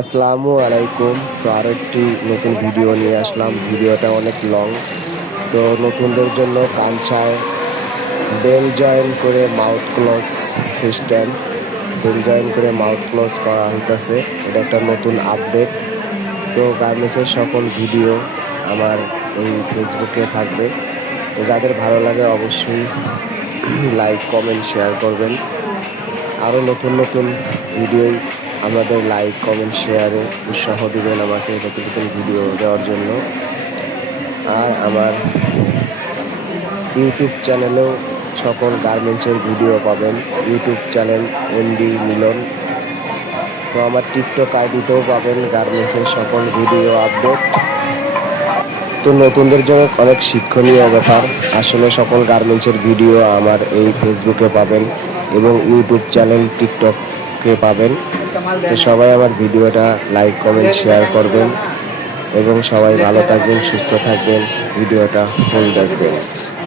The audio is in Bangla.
আসসালামু আলাইকুম তো আরও একটি নতুন ভিডিও নিয়ে আসলাম। ভিডিওটা অনেক লং তো নতুনদের জন্য কাঞ্চায় বেল জয়েন করে mouth close system bell join করে মাউথ ক্লোজ করা হইতেছে। এটা একটা নতুন আপডেট তো গার্মেন্টসের সকল ভিডিও আমার এই ফেসবুকে থাকবে। তো যাদের ভালো লাগে অবশ্যই লাইক কমেন্ট শেয়ার করবেন। আরও নতুন নতুন ভিডিও আমাদের লাইক কমেন্ট শেয়ারে উৎসাহ দিবেন আমাকে নতুন নতুন ভিডিও দেওয়ার জন্য। আর আমার ইউটিউব চ্যানেলেও সকল গার্মেন্টসের ভিডিও পাবেন। ইউটিউব চ্যানেল এমডি মিলন তো আমার টিকটক আইডিতেও পাবেন গার্মেন্টসের সকল ভিডিও আপডেট তো নতুনদের জন্য অনেক শিক্ষণীয় ব্যাপার। আসলে সকল গার্মেন্টসের ভিডিও আমার এই ফেসবুকে পাবেন এবং ইউটিউব চ্যানেল টিকটকে পাবেন। তো সবাই আমার ভিডিওটা লাইক কমেন্ট শেয়ার করবেন। এবং সবাই ভালো থাকবেন সুস্থ থাকবেন। ভিডিওটা ফুল দেখবেন।